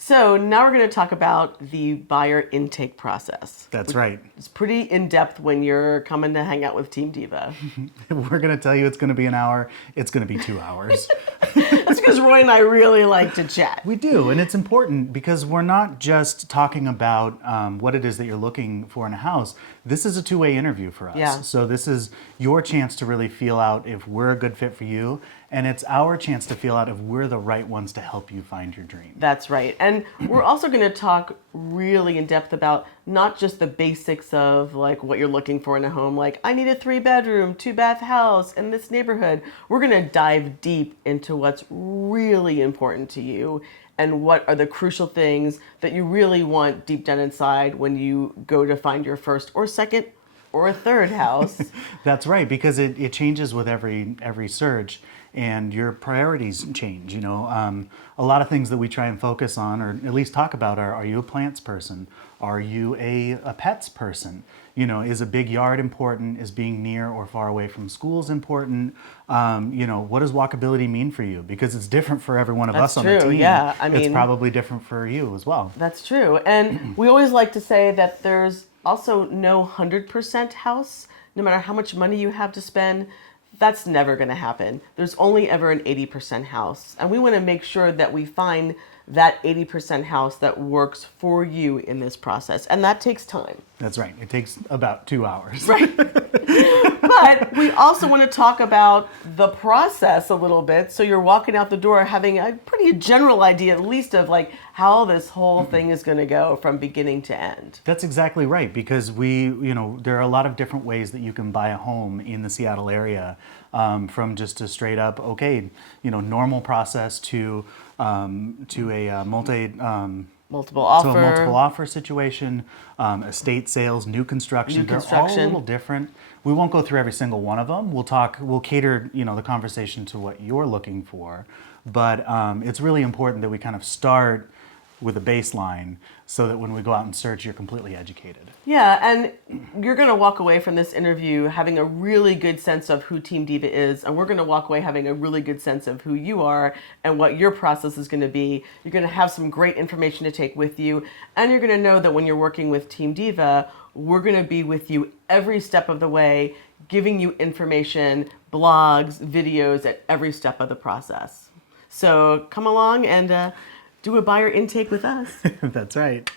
So now we're going to talk about the buyer intake process. That's right. It's pretty in-depth when you're coming to hang out with Team Diva. We're going to tell you it's going to be an hour. It's going to be 2 hours. That's because Roy and I really like to chat. We do, and it's important because we're not just talking about what it is that you're looking for in a house. This is a two-way interview for us. Yeah. So this is your chance to really feel out if we're a good fit for you, and it's our chance to feel out if we're the right ones to help you find your dream. That's right. And we're also going to talk really in depth about not just the basics of like what you're looking for in a home, like I need a 3-bedroom, 2-bath house in this neighborhood. We're going to dive deep into what's really important to you and what are the crucial things that you really want deep down inside when you go to find your first or second or a third house. That's right, because it changes with every search, and your priorities change. You know, a lot of things that we try and focus on, or at least talk about, are you a plants person? Are you a pets person? You know, is a big yard important? Is being near or far away from schools important? You know, what does walkability mean for you? Because it's different for every one of us on the team. Yeah, I mean, it's probably different for you as well. That's true. And we always like to say that there's also no 100% house, no matter how much money you have to spend. That's never going to happen. There's only ever an 80% house. And we want to make sure that we find that 80% house that works for you in this process. And that takes time. That's right. It takes about 2 hours. Right. But we also want to talk about the process a little bit. So you're walking out the door having a pretty general idea, at least, of like how this whole thing is going to go from beginning to end. That's exactly right, because there are a lot of different ways that you can buy a home in the Seattle area, from just a straight up, normal process to a multiple offer. So a multiple offer situation, estate sales, new construction. They're all a little different. We won't go through every single one of them. We'll cater, the conversation to what you're looking for. But it's really important that we kind of start with a baseline so that when we go out and search, you're completely educated. Yeah, and you're going to walk away from this interview having a really good sense of who Team Diva is, and we're going to walk away having a really good sense of who you are and what your process is going to be. You're going to have some great information to take with you, and you're going to know that when you're working with Team Diva, we're going to be with you every step of the way, giving you information, blogs, videos at every step of the process. So come along and do a buyer intake with us. That's right.